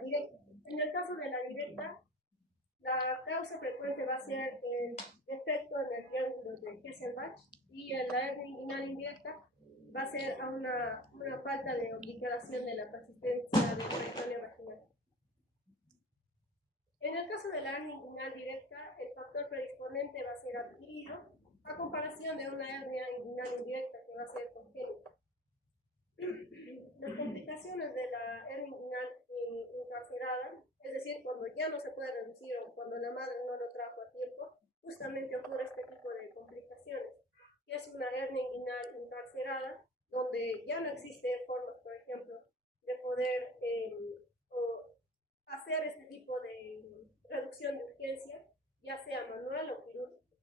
directa. En el caso de la directa, la causa frecuente va a ser el defecto en el triángulo de Kesselbach, y en la hernia inguinal indirecta va a ser una falta de obligación de la persistencia de peritoneum vaginal. En el caso de la hernia inguinal directa, el factor predisponente va a ser adquirido, a comparación de una hernia inguinal indirecta que va a ser congénita. Las complicaciones de la hernia inguinal incarcerada, es decir, cuando ya no se puede reducir o cuando la madre no lo trajo a tiempo, justamente ocurre este tipo de complicaciones, que es una hernia inguinal encarcerada, donde ya no existe formas, por ejemplo, de poder hacer este tipo de reducción de urgencia, ya sea manual o quirúrgica.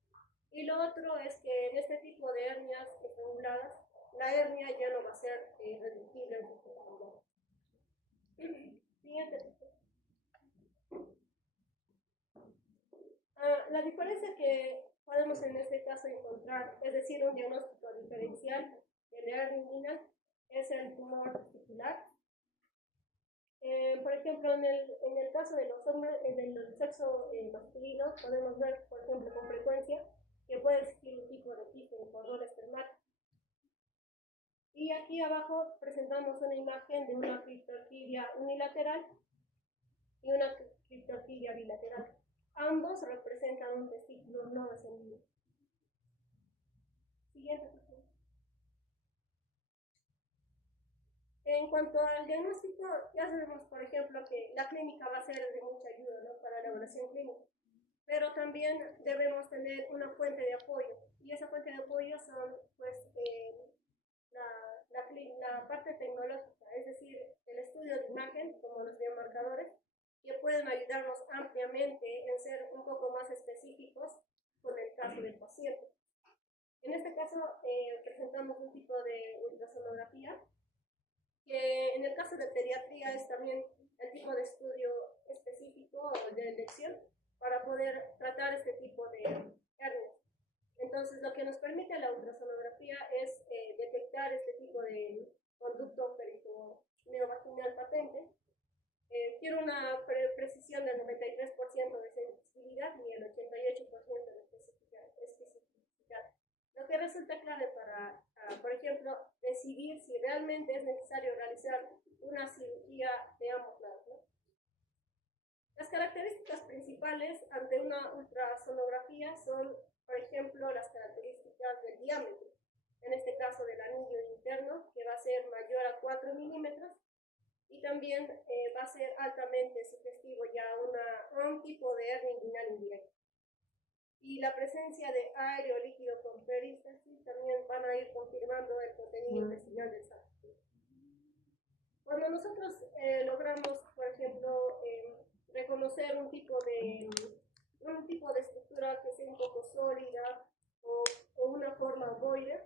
Y lo otro es que en este tipo de hernias estranguladas, la hernia ya no va a ser reducible en su totalidad. Siguiente. La diferencia que podemos en este caso encontrar, es decir, un diagnóstico diferencial de la hernia inguinal, es el tumor testicular. Por ejemplo, en el caso de los hombres, del sexo masculino, podemos ver, por ejemplo, con frecuencia que puede existir un tipo de quiste en cordón espermático. Y aquí abajo presentamos una imagen de una criptorquidia unilateral y una criptorquidia bilateral. Ambos representan un testículo no descendido. Siguiente. En cuanto al diagnóstico, ya sabemos, por ejemplo, que la clínica va a ser de mucha ayuda, ¿no?, para la evaluación clínica, pero también debemos tener una fuente de apoyo, y esa fuente de apoyo son, pues, la parte tecnológica, es decir, el estudio de imagen, como los biomarcadores, que pueden ayudarnos ampliamente en ser un poco más específicos con el caso del paciente. En este caso, presentamos un tipo de ultrasonografía, que en el caso de pediatría es también el tipo de estudio específico de elección para poder tratar este tipo de hernias. Entonces, lo que nos permite la ultrasonografía es detectar este tipo de conducto peritoneovaginal patente. Tiene una precisión del 93% de sensibilidad y el 88% de especificidad. Lo que resulta clave para, por ejemplo, decidir si realmente es necesario realizar una cirugía de ambos lados, ¿no? Las características principales ante una ultrasonografía son, por ejemplo, las características del diámetro, en este caso del anillo interno, que va a ser mayor a 4 milímetros, y también va a ser altamente sugestivo ya a un tipo de hernia inguinal indirecta. Y la presencia de aire o líquido con peristalsis también van a ir confirmando el contenido intestinal del saco. Cuando nosotros logramos, por ejemplo, reconocer un tipo de estructura que sea un poco sólida o una forma ovoide,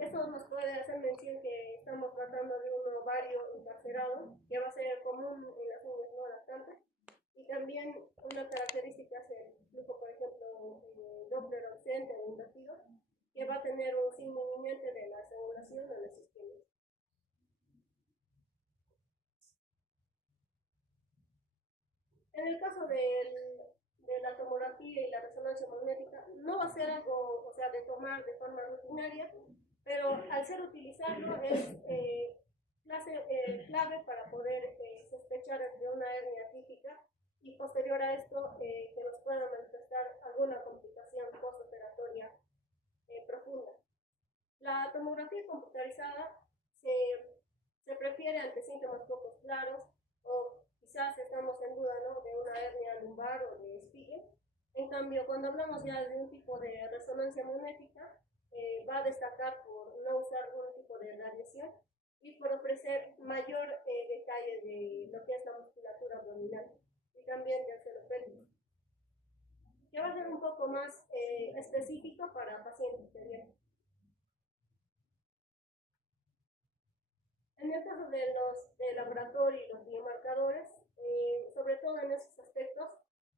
eso nos puede hacer mención que estamos tratando de un ovario encarcerado, que va a ser común en las niñas no lactantes. Y también una característica es el flujo, por ejemplo, Doppler ausente o invertido, que va a tener un signo inminente de la estrangulación de los sistemas. En el caso de la tomografía y la resonancia magnética, no va a ser algo, o sea, de tomar de forma rutinaria, pero al ser utilizarlo es clave para poder sospechar de una hernia típica, y posterior a esto que nos pueda manifestar alguna complicación postoperatoria profunda. La tomografía computarizada se prefiere ante síntomas poco claros, o quizás estamos en duda, ¿no?, de una hernia lumbar o de Spiegel. En cambio, cuando hablamos ya de un tipo de resonancia magnética, va a destacar por no usar un tipo de radiación y por ofrecer mayor detalle de lo que es la musculatura abdominal y también del suelo pélvico, que va a ser un poco más específico para pacientes pediátricos. En el caso de los de laboratorio y los biomarcadores, sobre todo en esos aspectos,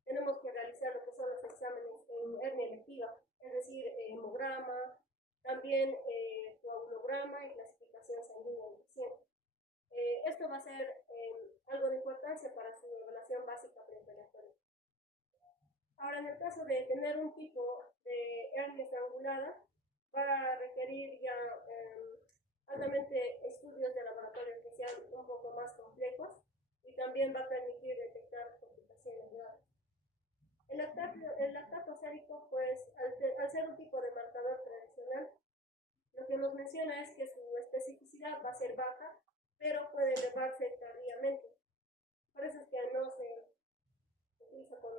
tenemos que realizar lo que son los exámenes en hernia electiva, es decir, hemograma, también coagulograma y clasificación sanguínea del paciente. Esto va a ser el caso de tener un tipo de hernia estrangulada, va a requerir ya altamente estudios de laboratorio que sean un poco más complejos y también va a permitir detectar complicaciones graves. El lactato sérico, pues, al ser un tipo de marcador tradicional, lo que nos menciona es que su especificidad va a ser baja, pero puede elevarse tardíamente. Por eso es que no se utiliza con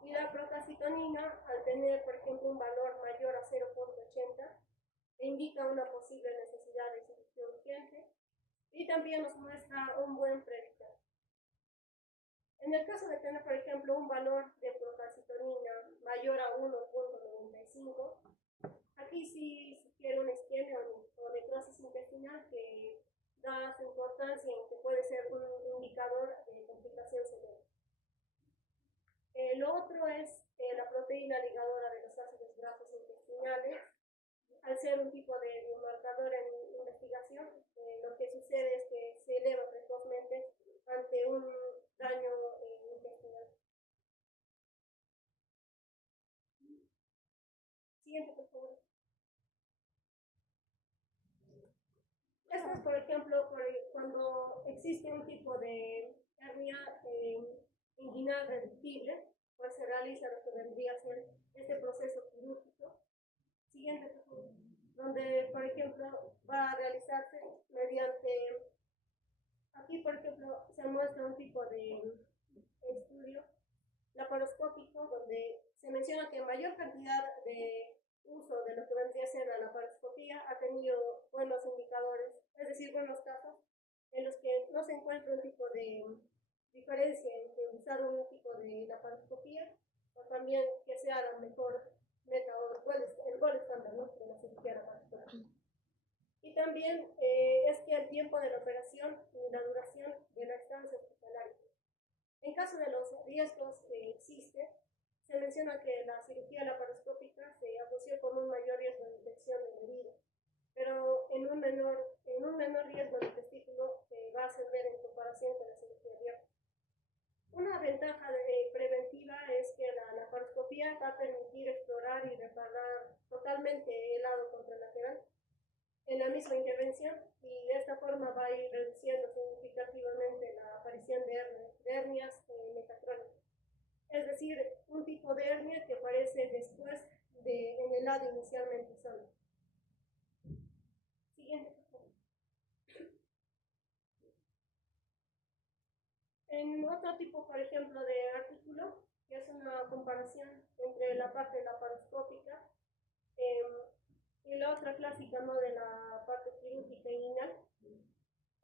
y la procalcitonina, al tener, por ejemplo, un valor mayor a 0.80, indica una posible necesidad de cirugía urgente y también nos muestra un buen predictor. En el caso de tener, por ejemplo, un valor de procalcitonina mayor a 1.95, aquí sí sugiere una isquemia o necrosis intestinal que da su importancia en que puede ser un indicador de complicación severa. Lo otro es la proteína ligadora de los ácidos grasos intestinales. Al ser un tipo de biomarcador en investigación, lo que sucede es que se eleva precozmente ante un daño intestinal. Siguiente, por favor. Esto es, por ejemplo, cuando existe un tipo de hernia inguinal reductible, pues se realiza lo que vendría a ser este proceso quirúrgico. Siguiente, por favor. Donde, por ejemplo, va a realizarse mediante, aquí, por ejemplo, se muestra un tipo de estudio laparoscópico donde se menciona que mayor cantidad de uso de lo que vendría a ser la laparoscopía ha tenido buenos indicadores, es decir, buenos casos en los que no se encuentra un tipo de diferencia entre usar un tipo de laparoscopía o también que sea la mejor método, el gol estándar, ¿no?, de la cirugía laparoscópica. Y también es que el tiempo de la operación y la duración de la estancia hospitalaria. En caso de los riesgos que existen, se menciona que la cirugía laparoscópica se asoció con un mayor riesgo de infección en el hígado, pero en un menor riesgo de testículo va a ascender en comparación con la cirugía abierta. Una ventaja preventiva es que la laparoscopía va a permitir explorar y reparar totalmente el lado contralateral en la misma intervención y de esta forma va a ir reduciendo significativamente la aparición de hernias metacrónicas. Es decir, un tipo de hernia que aparece después en el lado inicialmente sano. Siguiente, por favor. En otro tipo, por ejemplo, de artículo, que es una comparación entre la parte laparoscópica y la otra clásica, ¿no?, de la parte quirúrgica inguinal,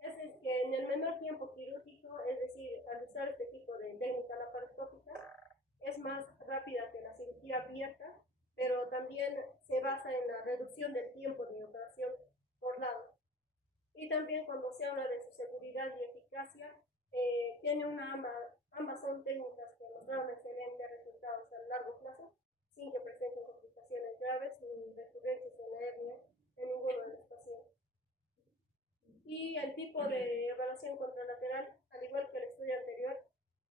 es que en el menor tiempo quirúrgico, es decir, al usar este tipo de técnica laparoscópica, es más rápida que la cirugía abierta, pero también se basa en la reducción del tiempo de operación por lado. Y también cuando se habla de su seguridad y eficacia, ambas son técnicas que mostraron excelentes resultados a largo plazo, sin que presenten complicaciones graves ni recurrencias en la hernia en ninguno de los pacientes. Y el tipo de evaluación contralateral, al igual que el estudio anterior,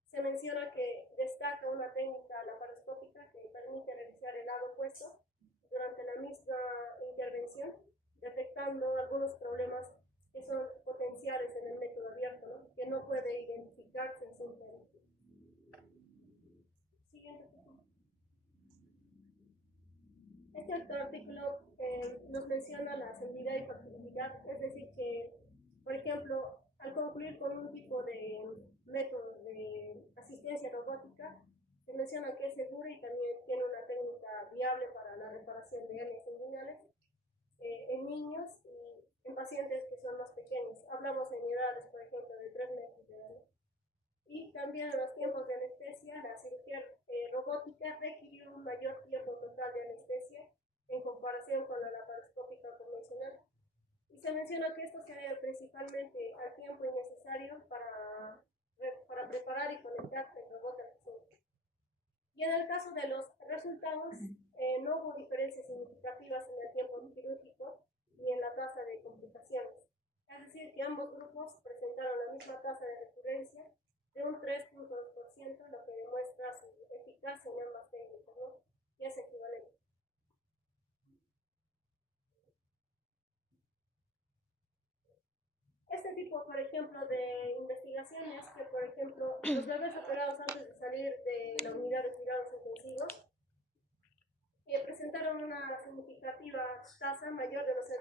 se menciona que destaca una técnica laparoscópica que permite revisar el lado opuesto durante la misma intervención, detectando algunos problemas que son potenciales en el método abierto, ¿no?, que no puede identificarse sin simple. Siguiente. Este otro artículo nos menciona la seguridad y factibilidad, es decir, que, por ejemplo, al concluir con un tipo de método de asistencia robótica, se menciona que es seguro y también tiene una técnica viable para la reparación de hernias inguinales en niños y en pacientes que son más pequeños. Hablamos en edades, por ejemplo, de 3 meses de edad. Y también en los tiempos de anestesia, la cirugía robótica requirió un mayor tiempo total de anestesia en comparación con la laparoscópica convencional. Y se menciona que esto se debe principalmente al tiempo innecesario para preparar y conectar el robot al paciente. Y en el caso de los resultados, no hubo diferencias significativas en el tiempo quirúrgico ni en la tasa de complicaciones. Es decir, que ambos grupos presentaron la misma tasa de recurrencia de un 3.2%, lo que demuestra su eficacia certificarse en ambas técnicas, ¿no? Y es equivalente. Este tipo, por ejemplo, de investigaciones que, por ejemplo, los bebés operados antes de salir de la unidad de cuidados intensivos presentaron una significativa tasa mayor de los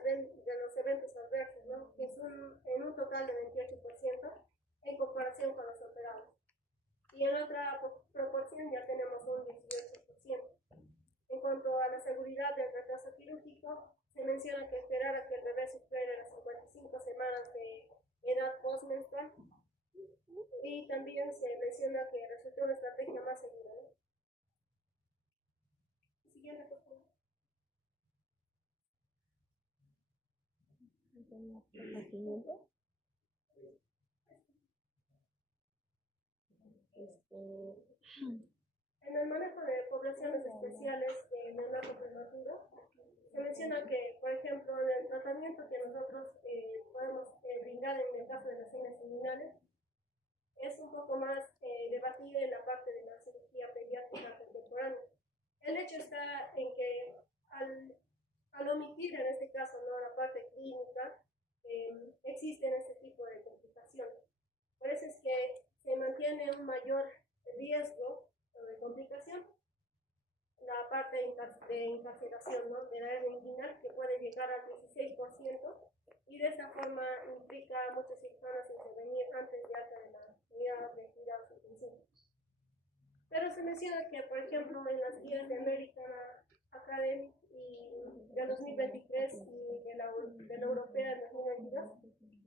eventos adversos, ¿no? Que es en un total de 28% en comparación con los operados. Y en otra proporción ya tenemos un 18%. En cuanto a la seguridad del retraso quirúrgico, se menciona que esperar a que el bebé supere las 55 semanas de edad postmenstrual, y también se menciona que resultó una estrategia más segura, ¿no? Siguiente, por favor. En el manejo de poblaciones especiales de neonato prematuro, se menciona que, por ejemplo, en el tratamiento que nosotros podemos brindar en el caso de las hernias inguinales, es un poco más debatido en la parte de la cirugía pediátrica contemporánea. El hecho está en que al omitir en este caso, ¿no?, la parte clínica, existen este tipo de complicaciones. Por eso es que se mantiene un mayor riesgo de complicación la parte de encarcelación, ¿no?, de la hernia inguinal, que puede llegar al 16%, y de esta forma implica a muchas cirujanas intervenir antes de alta de la unidad de cuidados intensivos. Pero se menciona que, por ejemplo, en las guías de American Academy y de 2023 y de la europea de 2022,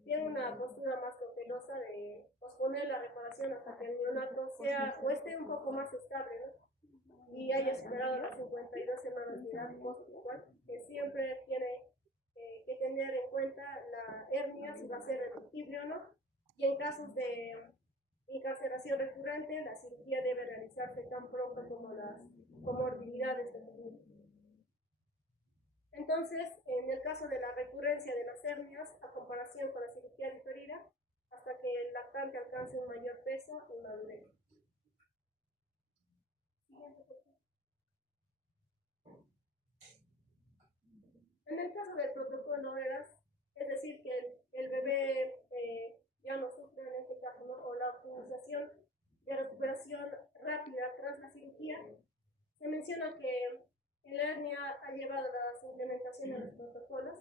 tiene una postura más cautelosa de posponer la reparación hasta que el neonato sea o esté un poco más estable, ¿no?, y haya superado las 52 semanas de edad post-igual, que siempre tiene que tener en cuenta la hernia, si va a ser reductible o no, y en casos de encarcelación recurrente, la cirugía debe realizarse tan pronto como las comorbilidades de los niños. Entonces, en el caso de la recurrencia de las hernias, a comparación con la cirugía diferida, hasta que el lactante alcance un mayor peso y madurez. En el caso del protocolo ERAS, es decir, que el bebé ya no sufre en este caso, ¿no?, o la optimización de recuperación rápida tras la cirugía, se menciona que la hernia ha llevado a las implementaciones de los protocolos,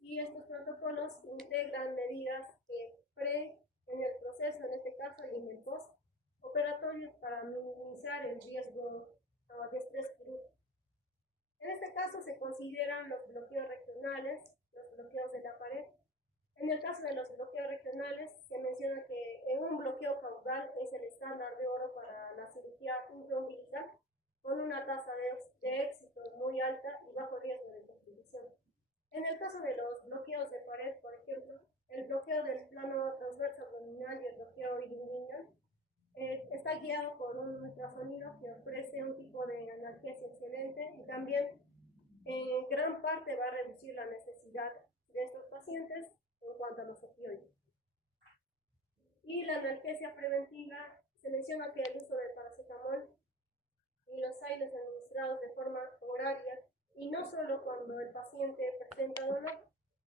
y estos protocolos integran medidas en el proceso, en este caso, y en el post operatorio para minimizar el riesgo de estrés quirúrgico. En este caso se consideran los bloqueos regionales, los bloqueos de la pared. En el caso de los bloqueos regionales, se menciona que en un bloqueo caudal es el estándar de oro para la cirugía intraumbilical, con una tasa de éxito muy alta y bajo riesgo de complicación. En el caso de los bloqueos de pared, por ejemplo, el bloqueo del plano transverso abdominal y el bloqueo inguinal está guiado por un ultrasonido que ofrece un tipo de analgesia excelente, y también en gran parte va a reducir la necesidad de estos pacientes en cuanto a los opioides. Y la analgesia preventiva, se menciona que el uso del paracetamol y los AINES administrados de forma horaria, y no solo cuando el paciente presenta dolor,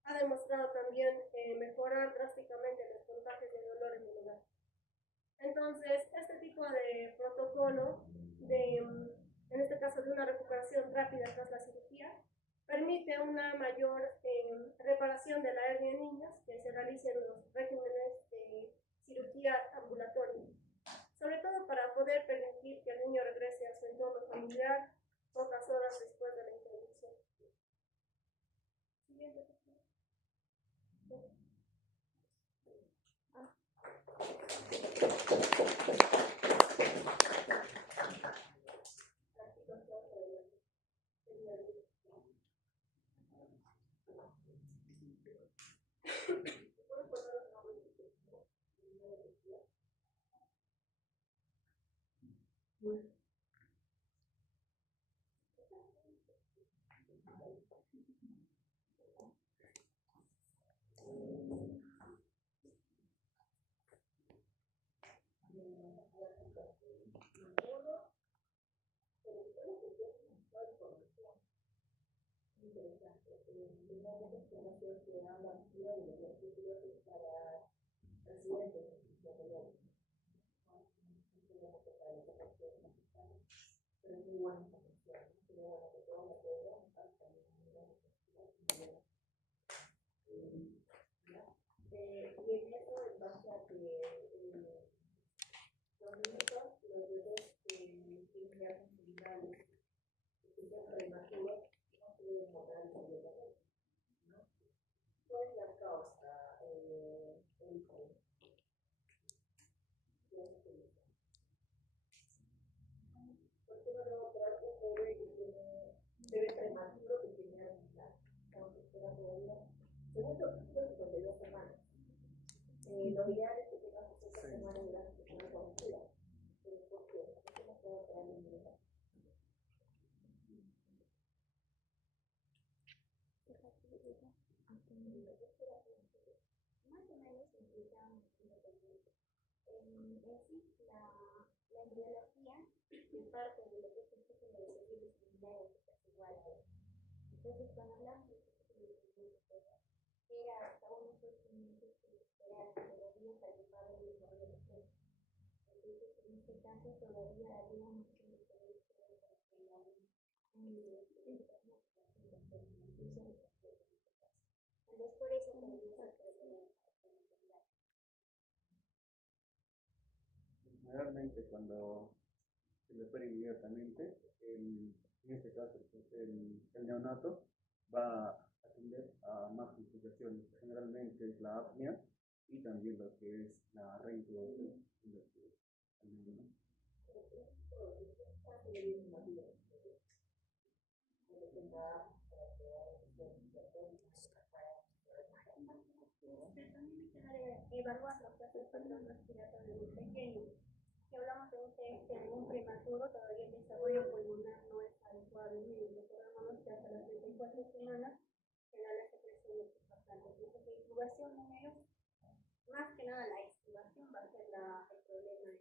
ha demostrado también mejorar drásticamente los contagios de dolor en el hogar. Entonces, este tipo de protocolo, en este caso de una recuperación rápida tras la cirugía, permite una mayor reparación de la hernia en niños que se realicen en los regímenes de cirugía ambulatoria, sobre todo para poder permitir que el niño regrese a su entorno familiar pocas horas después de la intervención. Siguiente. interesante. Una de las observaciones que dan la activa de los artículos para residentes desarrollados. Pero es muy buena información, pero bueno, que todos la puedan también y en eso, en base a que los niños, los bebés que tienen ya posibilidades, que son prematuros, no se deben morir inmediatamente. ¿Cuál es la causa? ¿Por qué no debo operar un bebé que tiene bebé prematuro que tiene ansiedad? Estamos esperando todavía. Segundo, 52 semanas. Lo ideal es que tengas 60 semanas de la gestación conocida. Pero ¿por qué? ¿Por qué no puedo operar en mi edad? Más o menos implicamos independiente. En sí, la embriología es parte de lo que es el ciclo de los virus primarios igual. Entonces, cuando hablamos de ciclo de virus, era hasta unos 8 meses que esperar todavía para que padre el desarrollo de los. Entonces, en este caso, todavía había mucho que ver con la entonces, por eso también generalmente cuando se le opera inmediatamente, en este caso el neonato va a atender a más complicaciones. Generalmente es la apnea y también lo que es la reintroducción. también hay que evaluar los casos de patrón respiratorio muy pequeños. Si hablamos de un prematuro, todavía el desarrollo pulmonar no es adecuado y recordamos que hasta las 34 semanas la secreción es importante. Entonces, la incubación número, más que nada la extubación va a ser el problema en el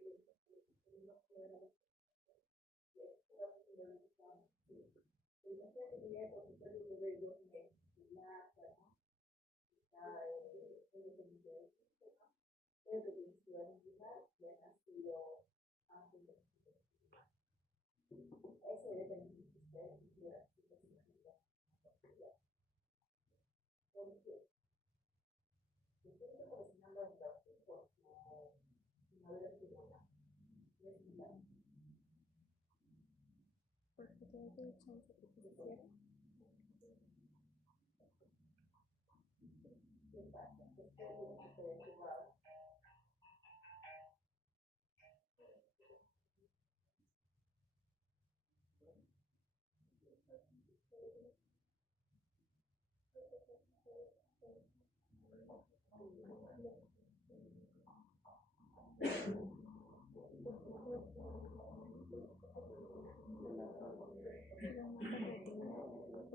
porque te doy chance que te cierre.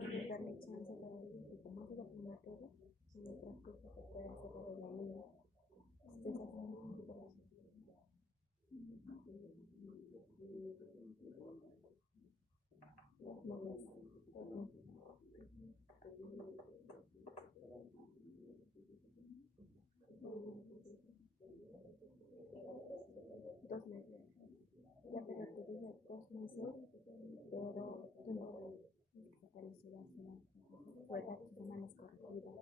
Puedes darle chance para que como es la prematuro, en el transcurso se puede hacer de la niña. Estés haciendo un poquito más. No ves. 2 meses. Ya, pero te dije 2 meses, pero tú no puedes sacar eso de hace fuera tus semanas corregidas.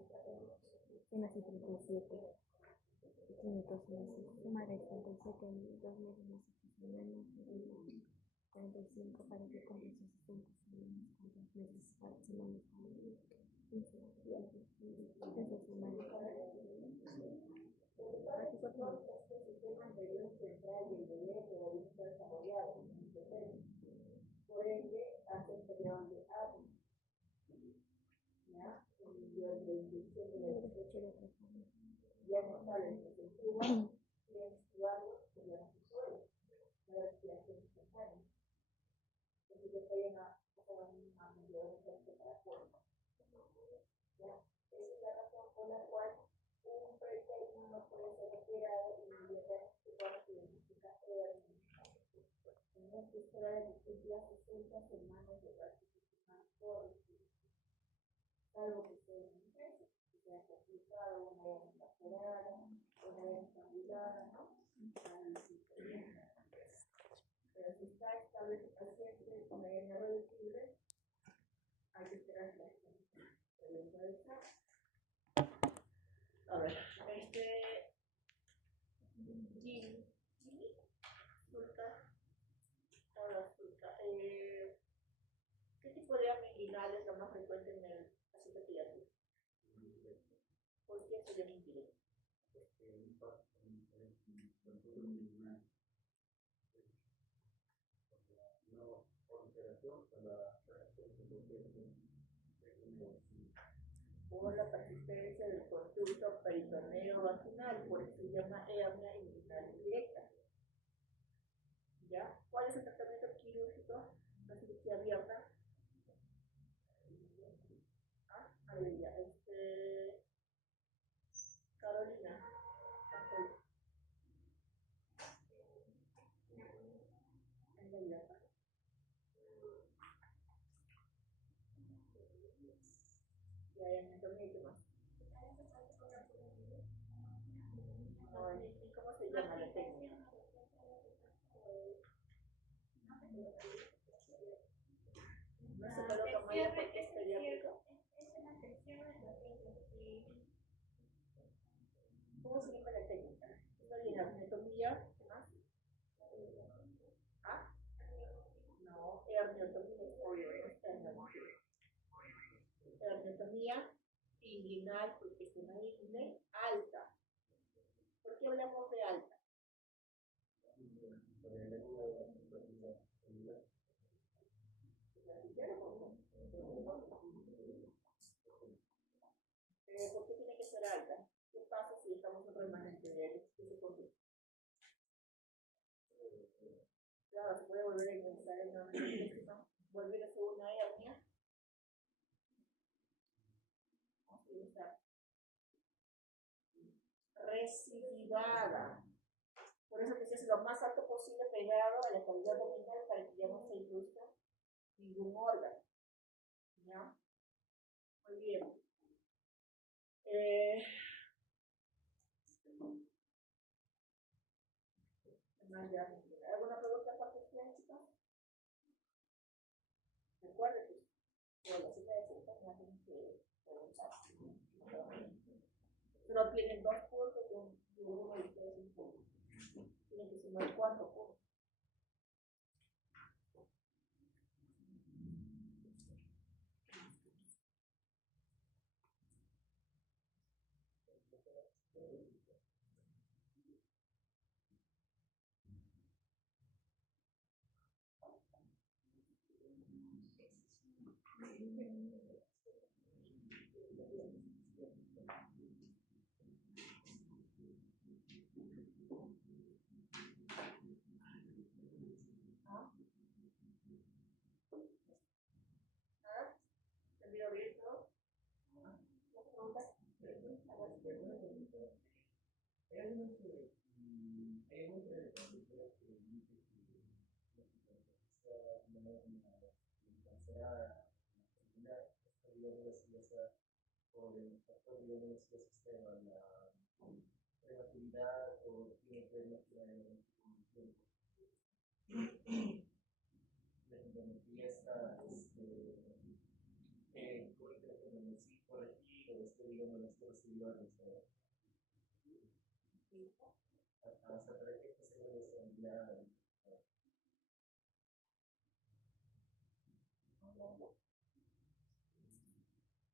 Tiene así 37. Y tiene 2 meses. Suma de 37 en 2 meses más 8 semanas. 45 para que cumpla sus 60 semanas con 2 meses para semanas. 15 días. Eso es sumar. Por ende, hace el periodo de apnea. Ya no sale de su tuba, y extubarlo, y ya no se suele. La respiración espontánea. Entonces, ya está llena una mayor efecto para el cuerpo. Esa es la razón por la cual un pretérmino no puede ser operado inmediatamente cuando se identifica tenemos que esperar las 60 semanas de participación correctiva. salvo que sea una emergencia, que sea complicado, una hernia lateral, una hernia estangulada, ¿no? Ahí sí sería. Pero si está estable el paciente con la hernia reversible, hay que esperar que la gente se venga a echar. A ver, Jimmy, Sulta, hola Sulta, ¿qué tipo de hernia inguinal es la más frecuente en el paciente pediátrico? ¿Por qué se llama inguinal? Por la persistencia del conducto peritoneo vaginal, por eso se llama hernia inguinal directa. ¿Ya? ¿Cuál es el tratamiento quirúrgico? La cirugía abierta. A ver, ya, Carolina. En la abierta. Ya, en anatomía, ¿qué más? No, ¿y cómo se llama la técnica? No se coloca malla porque es pediátrico. ¿Cómo se llama la técnica? Está bien, anatomía, ¿qué más? ¿Ah? No, hermiotomía, obvio, es hermiotomía inguinal, porque es una ingle alta. ¿Por qué hablamos de alta? ¿Por qué tiene que ser alta? ¿Qué pasa si estamos en remanente de ese conducto? Claro, se puede volver a ingresar en una ¿no? Volver a hacer una hernia. Vamos a utilizar recidivada. Por eso que se hace lo más alto posible pegado a la cavidad abdominal para que ya no se introduzca ningún órgano. ¿Ya? Muy bien. ¿Alguna pregunta aparte de chicos? Recuerden que la cita de cita no tienen que preguntar. Solo tienen 2 puntos y uno de ustedes un punto. Tienen que sumar 4 puntos. ¿Entendido bien todo? ¿Más preguntas? Por el factor, digamos, que asiste a la prematuridad o tiene que ver más con el tiempo. La endometriosis está, por aquí, o digamos, las cosas individuales. Hasta para que se vea estabilidad.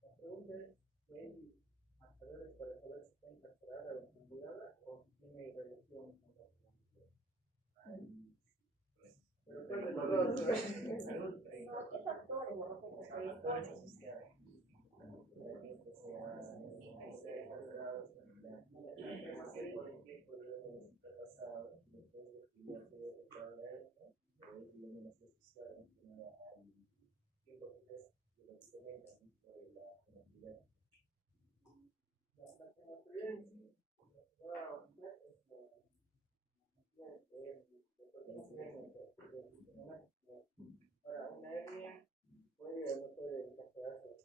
La pregunta es, ¿hay marcadores para saber si está encarcelada o estrangulada o si tiene relación con la estrangulación? Pero ¿cuál de los dos? ¿Qué factores asociados? Ahora, una hernia puede o no puede encarcelarse.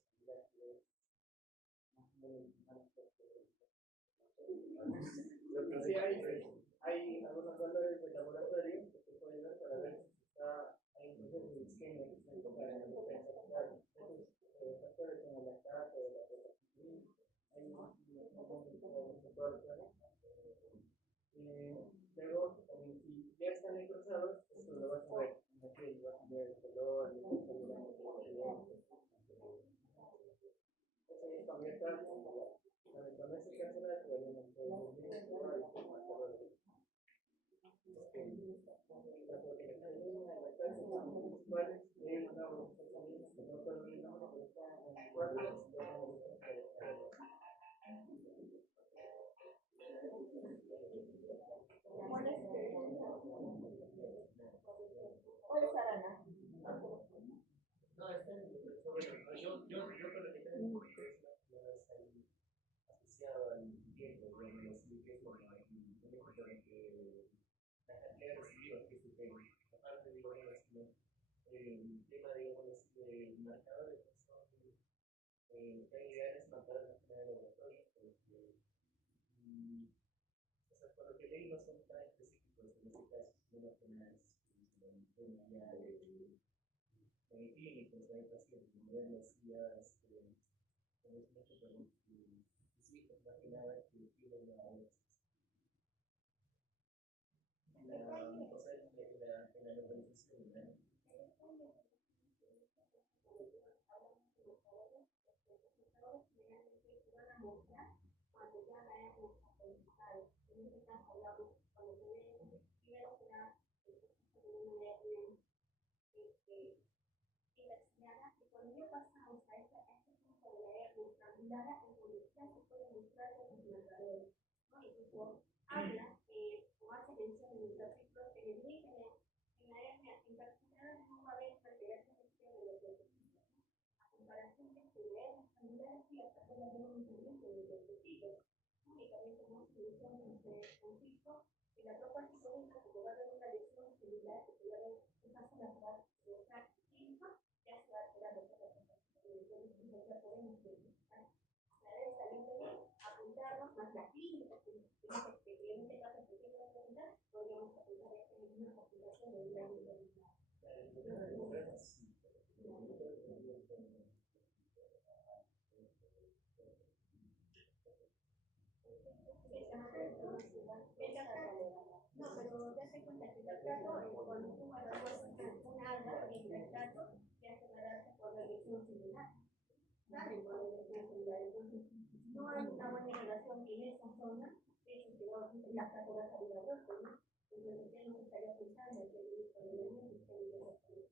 Lo que sí hay algunos valores de laboratorio que se pueden ver para ver si hay un proceso de isquemia que se enfoca en la defensa. Esos factores como la lactato o la proteína, hay un factor clave. Luego, si ya están engrosados, esto lo vas a ver en la piel, vas a ver el color, y el color. Eso ya está abierta. Con ese personal todavía ¿Cuál es Arana? no, está en yo con lo que tengo es asociado al tiempo, digamos, así que es como un ejemplo en que la cantidad de residuos que se tengan. Aparte, digo, bueno, el tema, digamos, de marcadores son ideales para la zona de laboratorio, porque, o sea, por lo que leí, no son tan específicos en este caso, sino apenas ya clínicos, hay pacientes, modelos, ya es mucho por sí, más que nada que piden la localización, ¿verdad? Cuando ya la hemos actualizado, en este caso hablamos cuando tenemos primero que nada el proceso de una investigada y cuando ya pasamos a este punto de la estrangulada, en donde ya se puede mostrar los marcadores, ¿no? Incluso habla o hace mención en el capítulo que evidentemente en la hernia encapsulada no va a haber una alteración de los leucocitos, a comparación de que la hernia estrangulada sí hasta puede haber un incremento de leucocitos. Únicamente no se menciona este conflicto y la propia psicológica que va a haber una lesión celular, que se va a ver esa zona química, ya se va a alterar la entonces ya podemos verificar esta línea, apuntarnos más la clínica, que en este caso se tiene que apuntar, podríamos apuntar en una aplicación de una no, pero date cuenta que el lactato, cuando tú evalúas un alga, el lactato ya se va a dar por la lesión celular. ¿Saben? Por la lesión celular. Entonces, no hay una buena relación en esa zona, el lactato va a salir a brote, ¿no? Entonces, ya no estaría pensando que el probablemente esté en esa zona.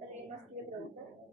¿Alguien más quiere preguntar?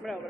Bravo, bravo.